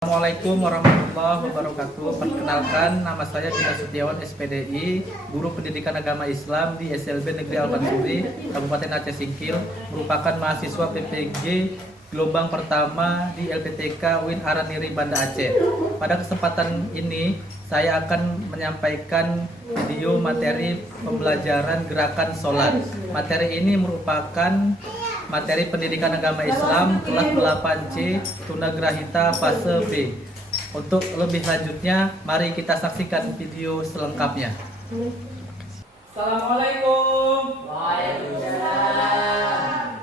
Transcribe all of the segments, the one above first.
Assalamualaikum warahmatullahi wabarakatuh. Perkenalkan, nama saya Dina Setiawan SPDI, Guru Pendidikan Agama Islam di SLB Negeri Al-Mansuri, Kabupaten Aceh Singkil, merupakan mahasiswa PPG gelombang pertama di LPTK UIN Araniri Banda Aceh. Pada kesempatan ini, saya akan menyampaikan video materi pembelajaran gerakan sholat. Materi ini merupakan materi pendidikan agama Islam kelas 8C Tunagrahita fase B. Untuk lebih lanjutnya, mari kita saksikan video selengkapnya. Assalamualaikum. Waalaikumsalam.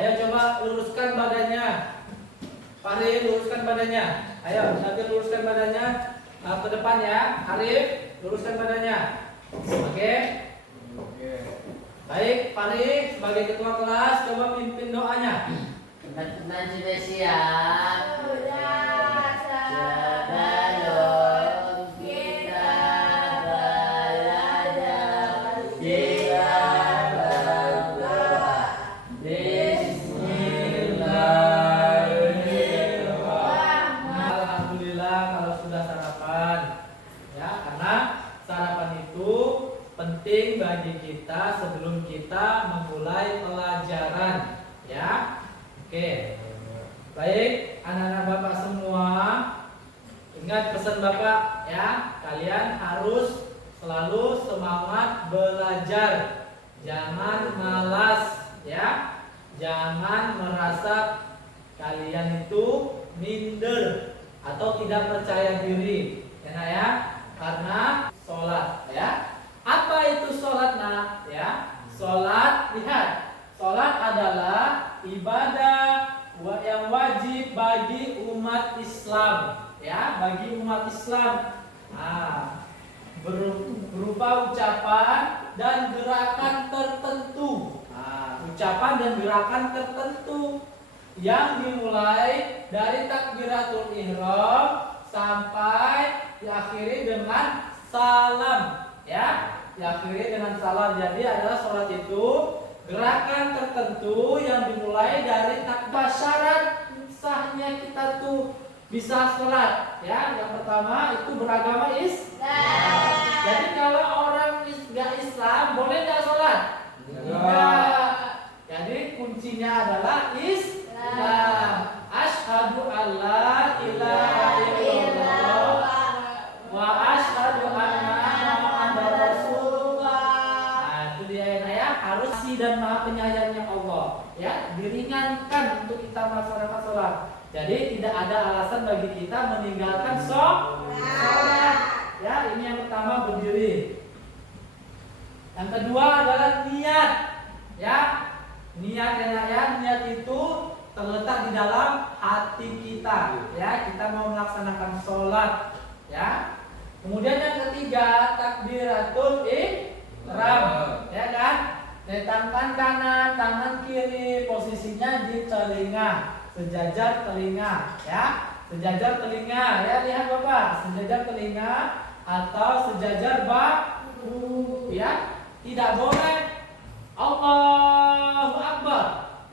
Ayo coba luruskan badannya. Arif, luruskan badannya. Ayo, Nabil luruskan badannya ke depan ya. Arif, luruskan badannya. Oke. Baik, Farid sebagai ketua kelas coba pimpin doanya. Teman-teman sudah siap? Sudah. Sebelum kita belajar, kita berdoa. Bismillahirrahmanirrahim. Alhamdulillah kalau sudah sarapan. Ya, karena sarapan itu penting bagi kita sebelum kita memulai pelajaran, ya. Oke. Baik, anak-anak Bapak semua, ingat pesan Bapak ya, kalian harus selalu semangat belajar. Jangan malas ya. Jangan merasa kalian itu minder atau tidak percaya diri. Ya, karena sholat ya. Apa itu sholat nak? Ya, sholat, lihat, sholat adalah ibadah yang wajib bagi umat Islam, ya, bagi umat Islam. Berupa ucapan dan gerakan tertentu. Ucapan dan gerakan tertentu yang dimulai dari takbiratul ihram sampai diakhiri dengan salam. Ya, diakhiri dengan salam. Jadi adalah sholat itu gerakan tertentu yang dimulai dari takbir. Syarat sahnya kita tuh bisa sholat. Ya, yang pertama itu beragama Islam. Jadi kalau orang nggak Islam boleh nggak sholat? Tidak. Jadi kuncinya adalah Islam. Asyhadu alla ilaha illallah wa asyhadu anna dan maha penyayangnya Allah, ya, diringankan untuk kita melaksanakan sholat. Jadi tidak ada alasan bagi kita meninggalkan sholat. Ya, ini yang pertama berdiri. Yang kedua adalah niat. Ya, niat ya, niat itu terletak di dalam hati kita. Ya, kita mau melaksanakan sholat. Ya. Kemudian yang ketiga takbiratul ihram. Ya kan? Dari tangan kanan, tangan kiri, posisinya di telinga, sejajar telinga, ya, sejajar telinga, ya, lihat Bapak, sejajar telinga atau sejajar bahu, ya, tidak boleh Allahu Akbar,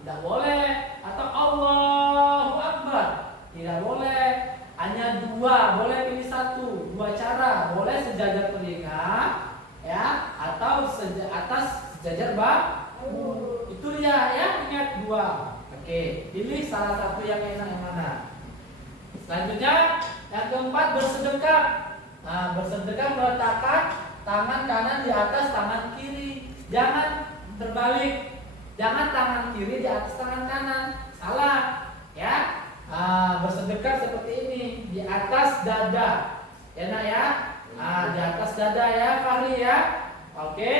tidak boleh, atau Allahu Akbar, tidak boleh, hanya dua, boleh pilih satu, dua cara, boleh sejajar telinga, ya, atau atas sejajar bahu. Itu dia ya, ingat dua. Oke, pilih salah satu yang enak yang mana. Selanjutnya yang keempat bersedekah. Nah, bersedekah meletakkan tangan kanan di atas tangan kiri. Jangan terbalik. Jangan tangan kiri di atas tangan kanan. Salah. Ya. Bersedekah seperti ini, di atas dada. Ya nak ya. Di atas dada ya, Fahri ya. Oke.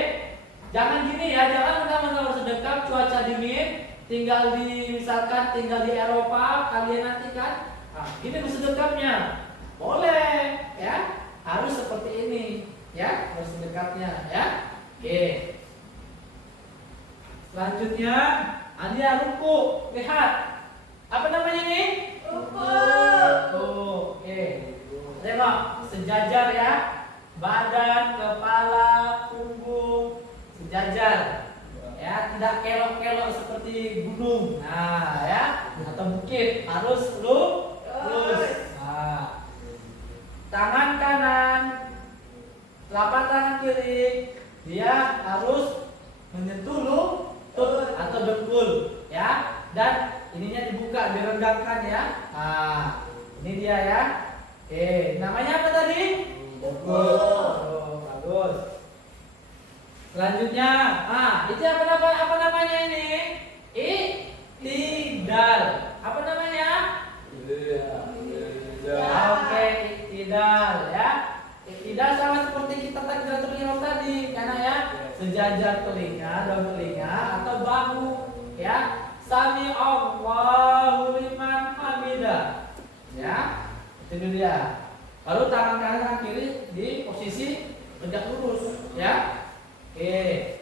Jangan gini ya, jangan mentang-mentang bersedekah cuaca dingin, misalkan tinggal di Eropa, kalian nanti kan, ini bersedekahnya, boleh, ya, harus seperti ini, ya, bersedekahnya, ya, oke. Selanjutnya, dia ruku, lihat, apa namanya ini? Ruku, oke. Tengok, sejajar ya, badan, kepala, punggung, sejajar, ya, tidak kelok-kelok seperti gunung. Nah, ya, atau bukit, harus lurus. Nah, tangan kanan, telapak tangan kiri, dia harus menyentuh lutut atau dengkul, ya. Dan ininya dibuka, direnggangkan ya. Nah, ini dia ya. Oke, namanya apa tadi? Dengkul. Oh, bagus. Selanjutnya, itu apa namanya ini? Iktidal. Apa namanya? Oke, iktidal ya. Iktidal sama seperti kita takbiratul tadi, karena ya sejajar telinga, daun telinga atau bahu, ya. Sami Allahu liman hamidah. Ya, itu dia. Lalu tangan kanan dan kiri di posisi tegak lurus, ya. Oke.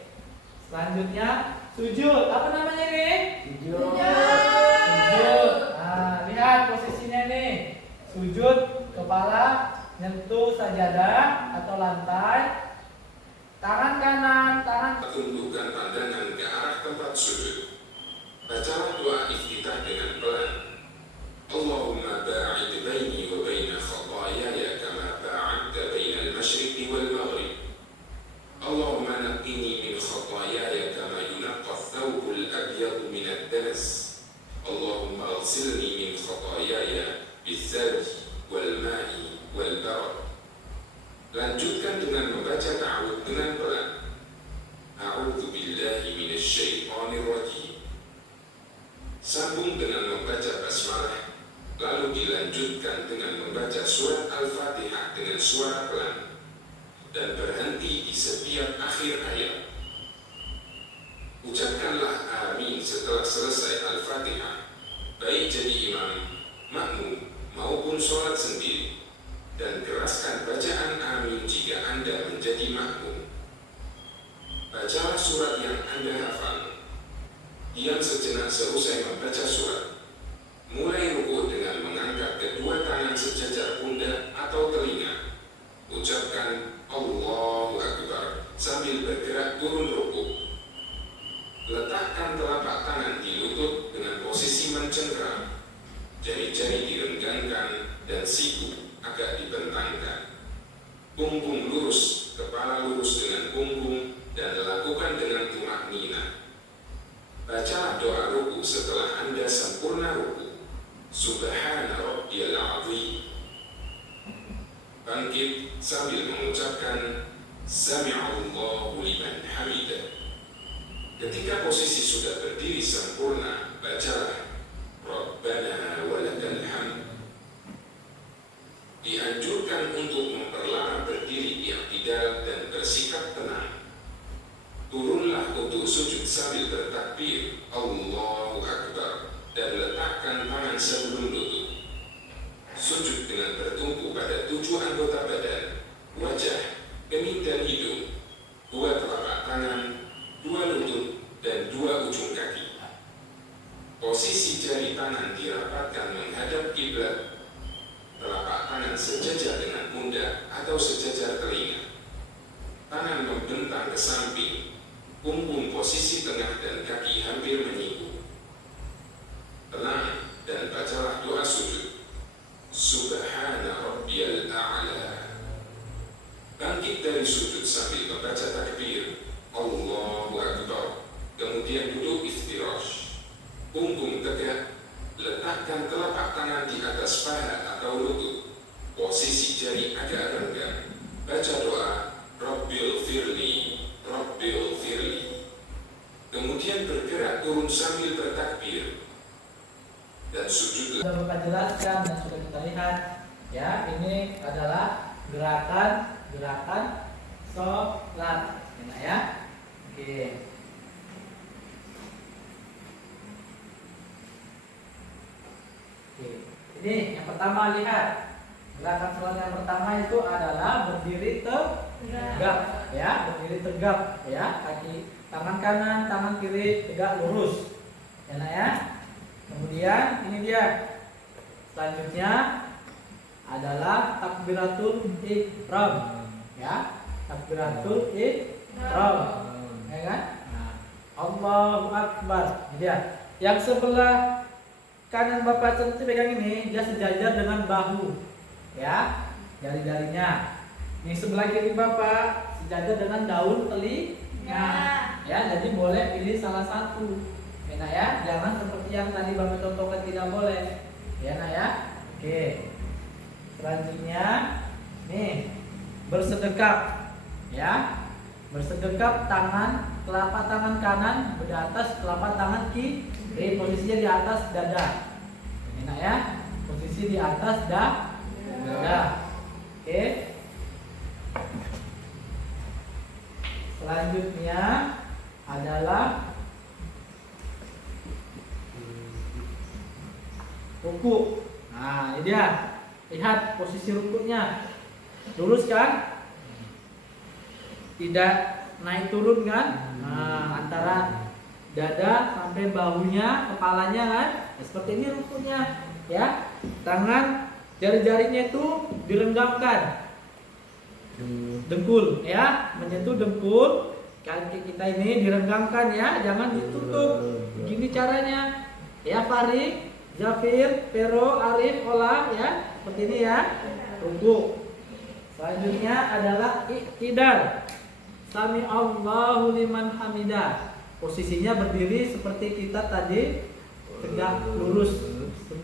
Selanjutnya sujud. Apa namanya ini? Sujud. Sujud. Nah, lihat posisinya nih. Sujud, kepala nyentuh sajadah atau lantai. Tangan kanan, Tundukkan pandangan ke arah tempat sujud. Bacalah doa iftitah dengan pelan. Allahumma ba'id baini wa baina khataayaya kama ba'adta baina al-masyriqi wal maghrib. Allahumma naqqini min khataayaya kama yunaqqa ath-thawbu al-abyadu min ad-danas. Allahumma ighsilni min khataayaya bil-thalji wal ma'i wal barad. Lanjutkan dengan membaca ta'awudz dengan pelan. A'udzu billahi minasy syaithanir rajim. Sambung dengan membaca basmalah, lalu dilanjutkan dengan membaca surat Al-Fatihah dengan suara pelan dan berhenti di setiap akhir ayat. Ucapkanlah amin setelah selesai Al-Fatihah, baik jadi imam, makmum maupun sholat sendiri, dan keraskan bacaan amin jika Anda menjadi makmum. Bacalah surat yang Anda hafal. Diam sejenak seusai membaca surat. Mulai rukuk dengan mengangkat kedua tangan sejajar pundak atau telinga. Ucapkan Allahu Akbar sambil bergerak turun rukuk. Letakkan telapak tangan di lutut dengan posisi mencengkram. Jari-jari direnggangkan dan siku agak dibentangkan. Punggung lurus, kepala lurus dengan punggung, dan lakukan dengan tumakninah. Bacalah doa ruku setelah Anda sempurna ruku. Subhana rabbiyal azim. Bangkit sambil mengucapkan Sami'allahu liman hamidah. Ketika posisi sudah berdiri sempurna, bacalah Rabbana walakal hamd. Dianjurkan untuk memperlama berdiri i'tidal dan bersikap tenang. Turunlah untuk sujud sambil bertakbir Allahu Akbar dan letakkan tangan sebelum lutut. Sujud dengan bertumpu pada 7 anggota badan, wajah, kemih dan hidung, 2 telapak tangan, 2 lutut, dan 2 ujung kaki. Posisi jari tangan dirapatkan menghadap kiblat, telapak tangan sejajar dengan pundak atau sejajar telinga. Tangan membentang ke samping, punggung posisi tengah dan kaki hampir menyinggung. Tenang dan bacalah doa sujud. Subhana rabbiyal a'la. Bangkit dari sujud sambil membaca takbir Allahu Akbar. Kemudian duduk iftirash. Punggung tegak. Letakkan telapak tangan di atas paha atau lutut. Posisi jari agak renggang. Baca doa Rabbil firli, Rabbil firli. Kemudian bergerak turun sambil bertakbir dan sujud. Sudah Bapak jelaskan dan sudah kita lihat, ya, ini adalah gerakan sholat, ya. Oke. Ini yang pertama, lihat gerakan sholat yang pertama itu adalah berdiri tegak, ya, berdiri tegak, ya, kaki tangan kanan, tangan kiri tegak lurus, ya. Kemudian ini dia. Selanjutnya adalah takbiratul ihram, ya, takbiratul ihram, ya kan? Nah, Allahu Akbar. Ini dia. Yang sebelah kanan Bapak seperti pegang ini, dia sejajar dengan bahu. Ya, jari-jarinya. Yang sebelah kiri Bapak sejajar dengan daun telinga. Ya, jadi boleh pilih salah satu. Ya, nak ya, jangan seperti yang tadi Bapak contohkan, tidak boleh. Ya, nak ya. Oke. Selanjutnya nih, bersedekap. Ya. Bersedekap telapak tangan kanan di atas telapak tangan kiri, posisinya di atas dada. Enak ya, posisi di atas dada. Oke. Selanjutnya adalah ruku. Nah, ini dia. Lihat posisi rukunya. Lurus kan? Tidak naik turun kan? Nah, antara dada sampai bahunya, kepalanya kan? Nah, seperti ini rukunya, ya. Tangan jari-jarinya itu direnggangkan. Dengkul, ya, menyentuh dengkul. Kaki kita ini direnggangkan ya, jangan ditutup. Begini caranya. Ya, Farid, Zafir, Vero, Arif, Ola, ya. Seperti ini ya. Ruku. Selanjutnya adalah iktidal. Sami Allahu liman hamidah. Posisinya berdiri seperti kita tadi, tegak lurus,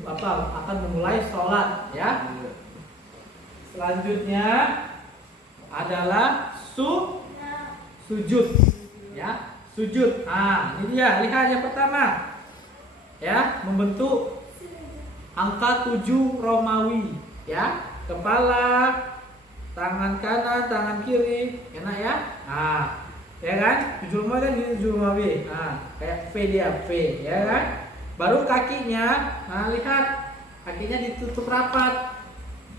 akan memulai sholat ya. Selanjutnya adalah sujud ya, sujud. Nah, ini dia, lihat yang pertama ya, membentuk angka 7 Romawi ya, kepala, tangan kanan, tangan kiri, enak ya. Nah, ya kan? 7 Romawi kan ini 7 Romawi. Nah, kayak V dia, V, ya kan? Baru kakinya, nah lihat, kakinya ditutup rapat.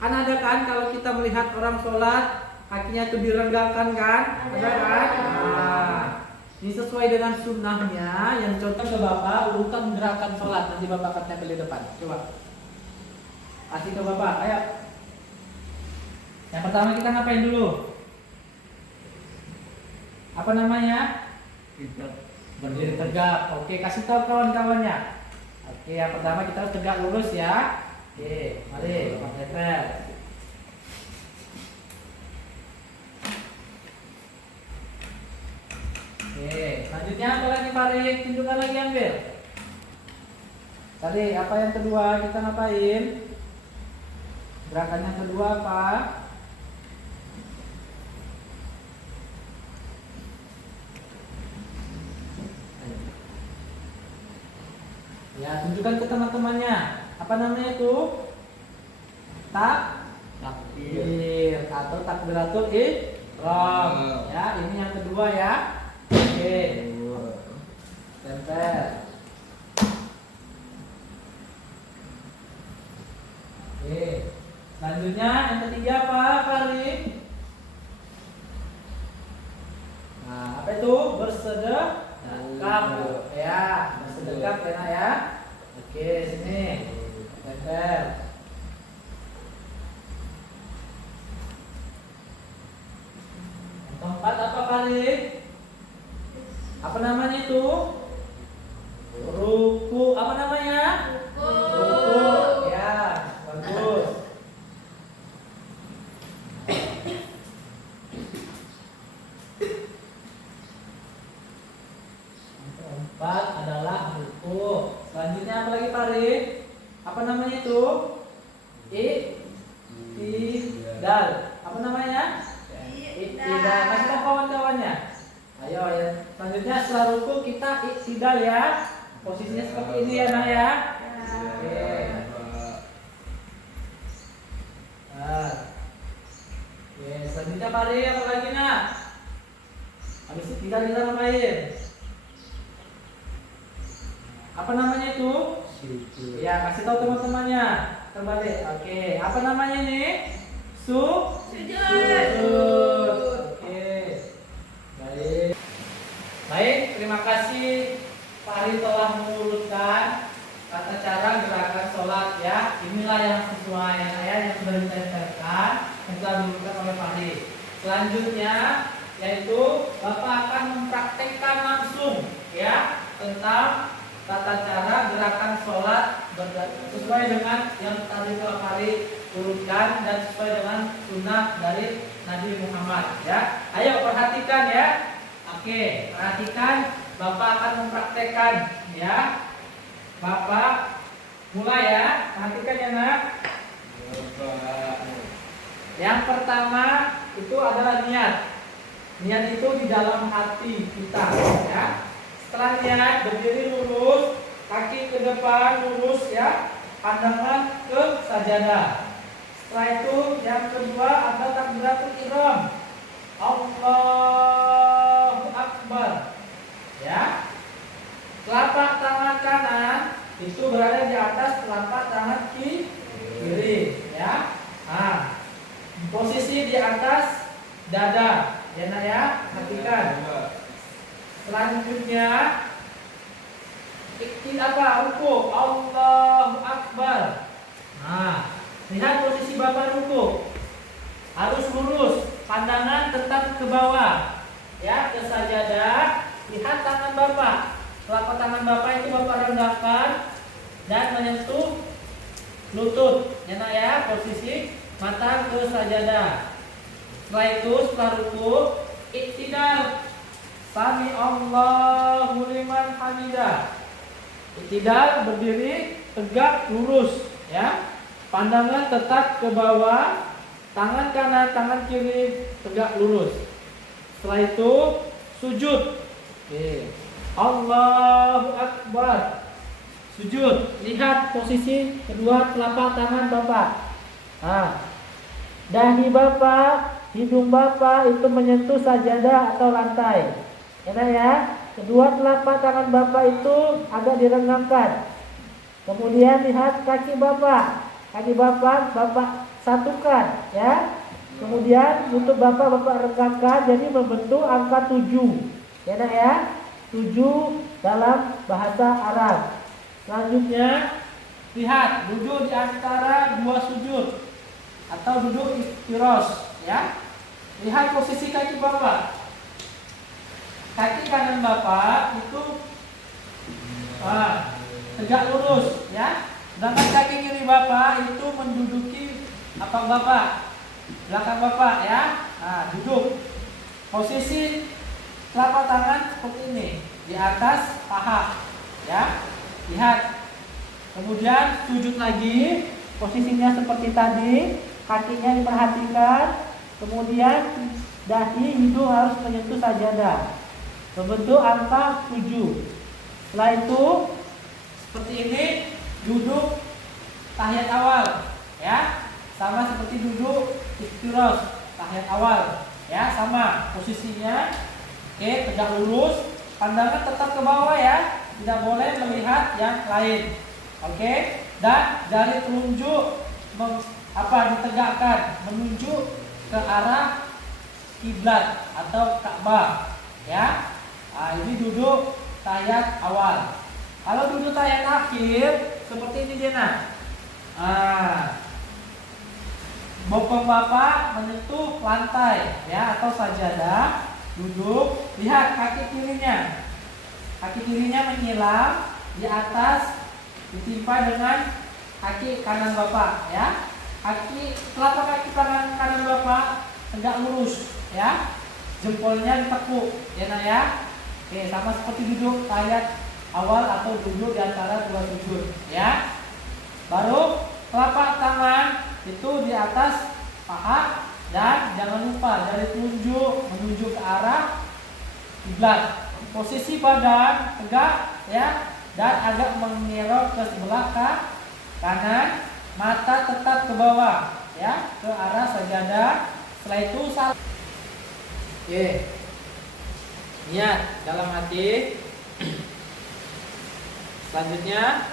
Kan ada kan kalau kita melihat orang sholat, kakinya itu direnggangkan kan? Ada kan? Nah, ini sesuai dengan sunnahnya. Yang contoh ke Bapak, urutan gerakan sholat. Nanti Bapak akan tempel di depan. Coba kasih ke Bapak, ayo. Yang pertama kita ngapain dulu? Apa namanya? Berdiri tegak. Oke, kasih tahu kawan-kawannya. Oke, yang pertama kita harus tegak lurus ya. Oke, mari Bapak tempel. Oke, selanjutnya apa lagi Farid? Tunjukkan lagi, ambil. Tadi apa yang kedua kita ngapain? Gerakan yang kedua apa? Ya, tunjukkan ke teman-temannya. Apa namanya itu? Takbir atau takbiratul ihram. Ya, ini yang kedua ya. Oke. Tempel. Oke. Selanjutnya yang ketiga apa, Farid? Nah, apa itu? Bersedekap. Ya, bersedekap enak ya. Oke, sini. Tempel. Yang keempat apa, Farid? Apa namanya itu? Ruku. Apa namanya? Ruku. Ya, bagus. Yang keempat adalah ruku. Selanjutnya apa lagi, Farid? Apa namanya itu? Iktidal. Apa namanya? Iktidal. Kasih tahu kawan-kawannya. Ayo ya. Selanjutnya setelah ruku kita iktidal ya. Posisinya seperti ini ya, Nak ya. Oke. Nah. Oke, selanjutnya Farid apa lagi, Nak? Habis iktidal kita ngapain? Apa namanya itu? Ya, kasih tahu teman-temannya. Kembali. Oke, apa namanya ini? Sujud. Oke. Baik. Baik, terima kasih Pak Ari telah mengurutkan tata cara gerakan sholat ya. Inilah yang sesuai yang sudah ditempelkan, yang telah diurutkan oleh Pak Ari. Selanjutnya yaitu Bapak akan mempraktekkan langsung ya tentang tata cara gerakan sholat sesuai dengan yang tadi telah kali turunkan dan sesuai dengan sunnah dari Nabi Muhammad ya. Ayo perhatikan ya. Oke, perhatikan, Bapak akan mempraktekkan ya. Bapak mulai ya. Perhatikan ya nak. Yang pertama itu adalah niat. Niat itu di dalam hati kita ya. Setelah niat, berdiri lurus, kaki ke depan lurus ya, pandangan ke sajadah. Setelah itu yang kedua ada takbiratul ihram. Allahu Akbar. Ya. Telapak tangan kanan itu berada di atas telapak tangan kiri ya. Nah, posisi di atas dada. Ya nak ya, perhatikan. Selanjutnya ruku. Allahu Akbar. Nah, lihat posisi Bapak ruku. Harus lurus, pandangan tetap ke bawah. Ya, ke sajadah. Lihat tangan Bapak. Telapak tangan Bapak itu Bapak rendahkan dan menyentuh lutut. Ya nak ya, posisi mata ke sajadah. Setelah itu, setelah ruku, iktidal. Sami Allahu liman hamidah. Iktidal, berdiri tegak lurus ya. Pandangan tetap ke bawah, tangan kanan, tangan kiri tegak lurus. Setelah itu sujud. Oke. Allahu Akbar. Sujud. Lihat posisi kedua telapak tangan Bapak. Nah, dahi Bapak, hidung Bapak itu menyentuh sajadah atau lantai. Ya, kedua telapak tangan Bapak itu agak direnggangkan. Kemudian lihat kaki Bapak. Kaki Bapak satukan ya. Kemudian lutut Bapak renggangkan, jadi membentuk angka 7. Ya, 7 dalam bahasa Arab. Selanjutnya lihat duduk di antara dua sujud atau duduk iftirosh ya. Lihat posisi kaki Bapak. Kaki kanan Bapak itu tegak lurus ya. Sedangkan kaki kiri Bapak itu menduduki apa Bapak? Belakang Bapak ya. Nah, duduk. Posisi telapak tangan seperti ini di atas paha ya. Lihat. Kemudian sujud lagi. Posisinya seperti tadi. Kakinya diperhatikan. Kemudian dahi hidung harus menyentuh sajadah. Membentuk angka 7. Setelah itu seperti ini duduk tahiyat awal ya, sama seperti duduk iftirosh tahiyat awal ya, sama posisinya. Oke, tegak lurus, pandangan tetap ke bawah ya, tidak boleh melihat yang lain. Oke, dan jari telunjuk ditegakkan menunjuk ke arah kiblat atau Ka'bah ya. Nah, ini duduk tahiyat awal. Kalau duduk tahiyat akhir seperti ini Jena. Bokong Bapak menyentuh lantai ya atau sajadah, duduk. Lihat kaki kirinya. Kaki kirinya menyilang di atas, ditimpa dengan kaki kanan Bapak ya. Telapak kaki kanan Bapak tegak lurus ya. Jempolnya ditekuk ya nak ya. Oke, sama seperti duduk tahiyat awal atau duduk di antara dua sujud ya. Baru telapak tangan itu di atas paha dan jangan lupa jari telunjuk menuju ke arah kiblat. Posisi badan tegak ya dan agak mengerok ke sebelah kanan, mata tetap ke bawah ya, ke arah sajadah. Setelah itu Oke. Niat dalam hati. Selanjutnya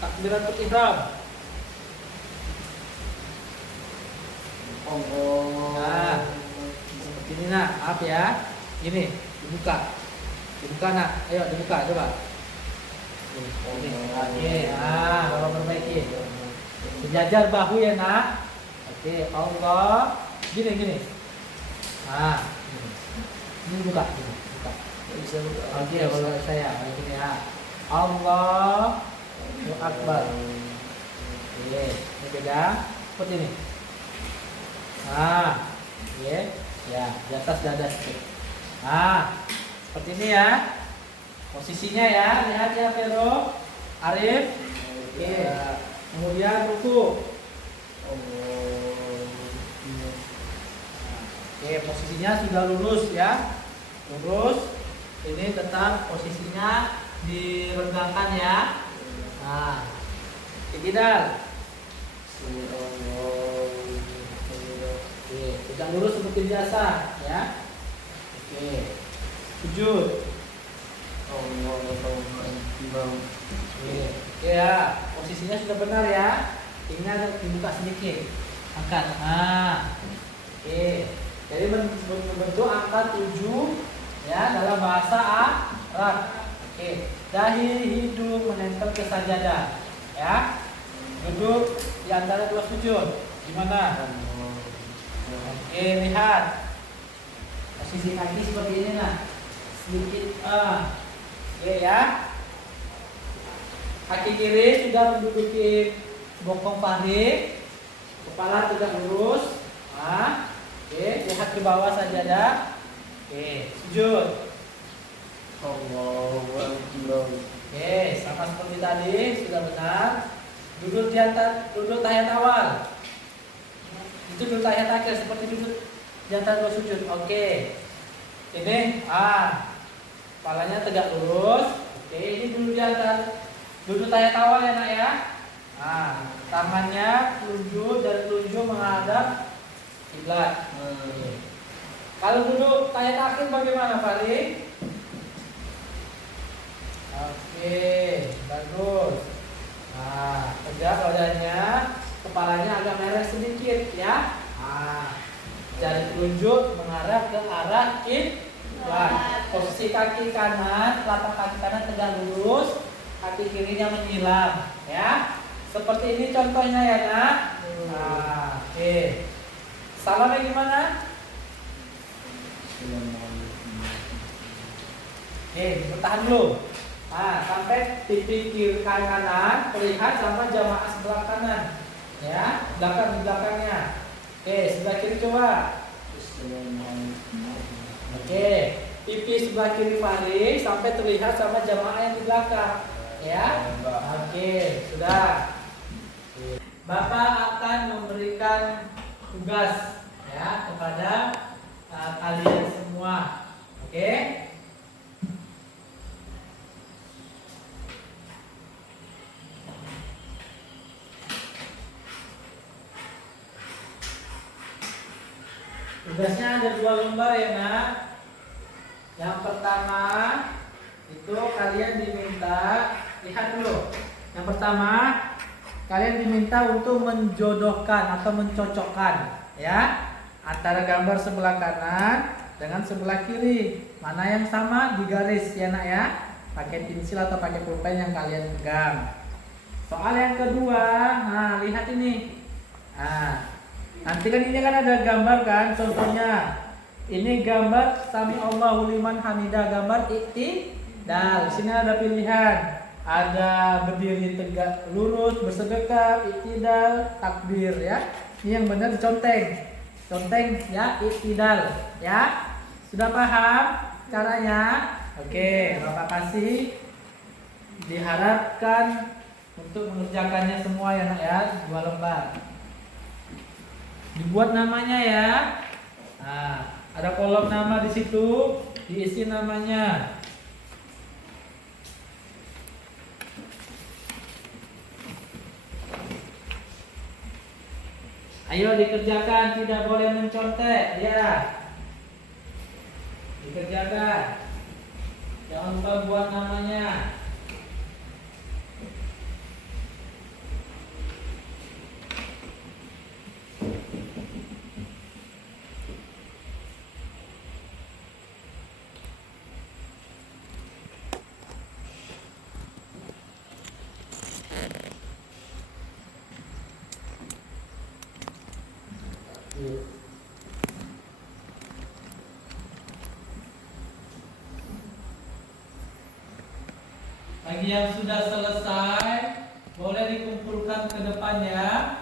takbiratul ihram. Nah, seperti ini nak, maaf ya. Ini dibuka nak. Ayo dibuka coba. Ini. Oke, kalau perbaiki. Sejajar bahu ya nak. Oke, Allah. Gini. Ini buka. Oke, kalau saya begini ya. Allahu Akbar. Oke, ini pegang seperti ini. Nah, oke, ya di atas dada sedikit. Nah, seperti ini ya. Posisinya ya, lihat ya Vero, Arif. Oke, kemudian ruku. Oke, posisinya sudah lurus ya. Lurus. Ini tetap posisinya diregangkan ya. Nah, ikidal. Oke, tegak lurus seperti biasa ya. Oke, sujud. Oke ya, posisinya sudah benar ya. Ini agak dibuka sedikit. Angkat. Nah, oke. Jadi bentuk angka 7 ya dalam bahasa Arab. Oke, dahi hidung menempel ke sajadah ya. Duduk di antara dua sujud. Gimana? Oke, lihat. Posisi kaki seperti ini nah. Sedikit oke ya. Kaki kiri sudah menduduki bokong paha. Kepala tegak lurus. Nah, oke, lihat ke bawah sajadah. Oke, sujud. Oke, sama seperti tadi, sudah benar. Duduk duduk tahiyat awal. Itu duduk tahiyat akhir seperti duduk di antara dua sujud. Oke. Ini kepalanya tegak lurus. Oke, ini duduk di antara duduk tahiyat awal ya nak ya. Tangannya telunjuk dan telunjuk menghadap kiblat. Kalau duduk tahiyat akhir bagaimana, Fari? Oke, bagus. Tegak wajahnya, kepalanya agak merah sedikit ya. Jari telunjuk mengarah ke arah kiblat. Posisi kaki kanan, telapak kaki kanan tegak lurus, kaki kirinya menyilang ya. Seperti ini contohnya ya nak. Oke. Salamnya gimana? Oke, bertahan dulu. Sampai pipi kiri kanan terlihat sama jamaah sebelah kanan. Ya, belakang di belakangnya. Oke, sebelah kiri coba. Oke, pipi sebelah kiri Fahri sampai terlihat sama jamaah yang di belakang. Ya. Oke, sudah. Bapak akan memberikan tugas ya kepada kalian semua. Oke? Tugasnya ada 2 lembar ya nak. Yang pertama itu kalian diminta, lihat dulu. Yang pertama kalian diminta untuk menjodohkan atau mencocokkan ya antara gambar sebelah kanan dengan sebelah kiri. Mana yang sama digaris ya nak ya. Pakai pensil atau pakai pulpen yang kalian pegang. Soal yang kedua, lihat ini. Nanti kan ini kan ada gambar kan, contohnya ini gambar Sami Allahu liman hamidah, gambar iktidal. Di sini ada pilihan, ada berdiri tegak lurus, bersedekap, iktidal, takbir ya. Ini yang benar diconteng, conteng ya, iktidal ya. Sudah paham caranya? Oke, Bapak kasih. Diharapkan untuk mengerjakannya semua ya nak ya, 2 lembar. Dibuat namanya ya. Ada kolom nama di situ, diisi namanya. Ayo dikerjakan, tidak boleh mencontek ya. Dikerjakan. Jangan lupa buat namanya. Bagi yang sudah selesai, boleh dikumpulkan ke depannya.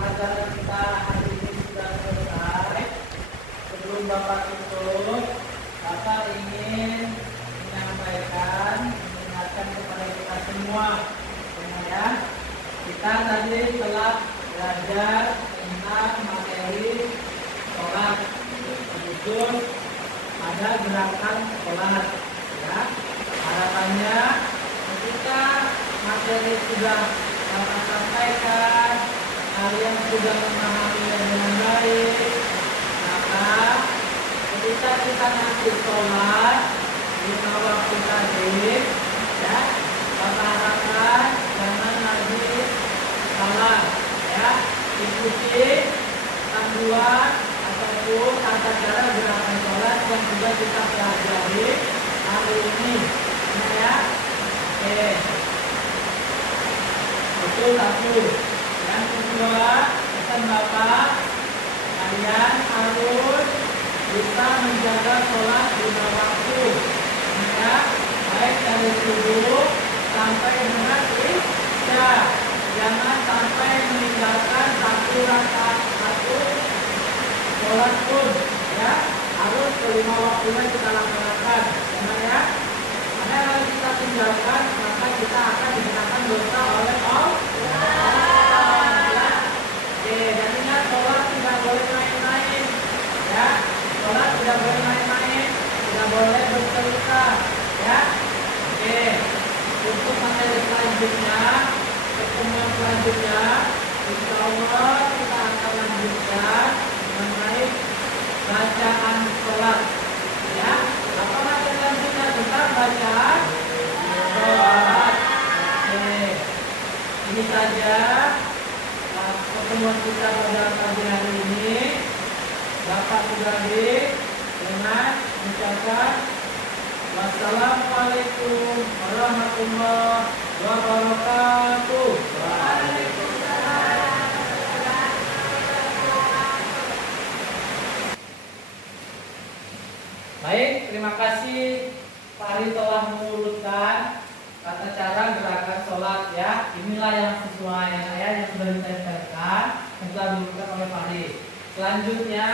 Acara kita hari ini sudah selesai. Sebelum Bapak tutup, Bapak ingin mengingatkan kepada kita semua, ya. Kita tadi telah belajar tentang materi sholat, khusus ada gerakan sholat, ya. Harapannya ketika materi sudah Bapak sampaikan, kalian sudah memahaminya dengan baik, maka ketika kita nanti sholat lima waktu tadi, ya, Bapak harapkan jangan lagi salah, ya, ikuti panduan ataupun tata cara gerakan sholat yang sudah kita pelajari hari ini, ya. Oke, itu satu. Yang kedua, pesan Bapak, kalian harus bisa menjaga sholat lima waktu, ya, baik dari subuh sampai dengan isya. Jangan sampai meninggalkan satu rakaat satu sholat pun, ya, harus kelima waktunya kita laksanakan, ya. Karena kalau kita tinggalkan, maka kita akan dikenakan dosa oleh Allah. Dan ingat, sholat tidak boleh main-main, ya. Sholat tidak boleh main-main, tidak boleh bercerita, ya. Oke, untuk materi selanjutnya, pertemuan selanjutnya, insya Allah kita akan lanjutkan mengenai bacaan sholat, ya. Apa materi selanjutnya tentang bacaan sholat? Oke, ini saja pertemuan kita pada pagi hari ini. Bapak Sudari dengan mengucapkan wassalamualaikum warahmatullahi wabarakatuh. Baik, terima kasih Pak Ari telah mengurutkan tata cara gerakan sholat, ya. Inilah yang sesuai yang sudah ditempelkan, yang telah diurutkan oleh Pak Ari. Selanjutnya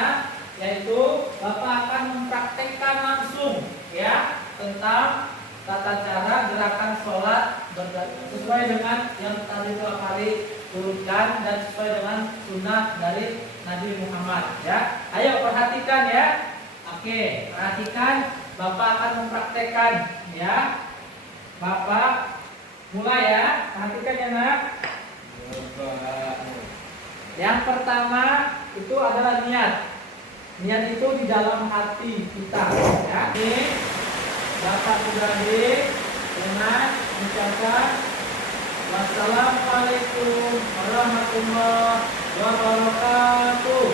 yaitu Bapak akan mempraktekkan langsung, ya, tentang tata cara gerakan sholat sesuai dengan yang tadi telah Pak Ari urutkan dan sesuai dengan sunnah dari Nabi Muhammad, ya. Ayo perhatikan, ya. Oke, perhatikan, Bapak akan mempraktekkan, ya. Bapak mulai, ya. Perhatikan, ya, Nak. Yang pertama itu adalah niat. Niat itu di dalam hati kita, ya. Ini Bapak Sudari dengan mengucapkan wassalamualaikum warahmatullahi wabarakatuh.